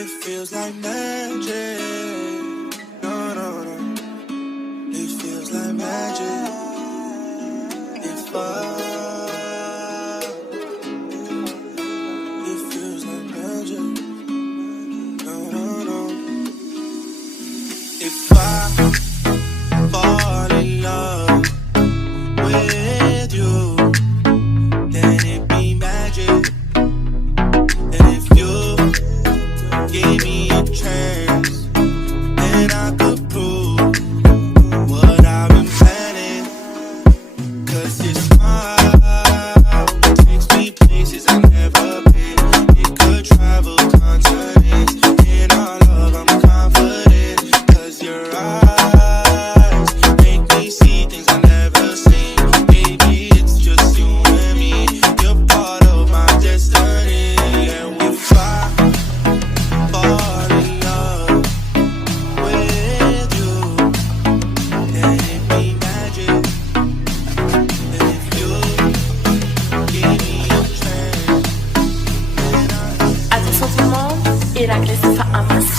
It feels like magic. No, no, no. It feels like magic. If it feels like magic. No, no, no. If I fall in love with you, then it be magic. And if you gave me a chance, then I could prove what I've been planning. 'Cause this smile takes me places I've never been. It could travel continents. In our love I'm confident. 'Cause your eyes make me see things I've never seen. Baby, it's just you and me. You're part of my destiny. And if I fall in love with you, then it be magic. And if you give me a chance, then I Atenção tout le monde, et la glace va amasser.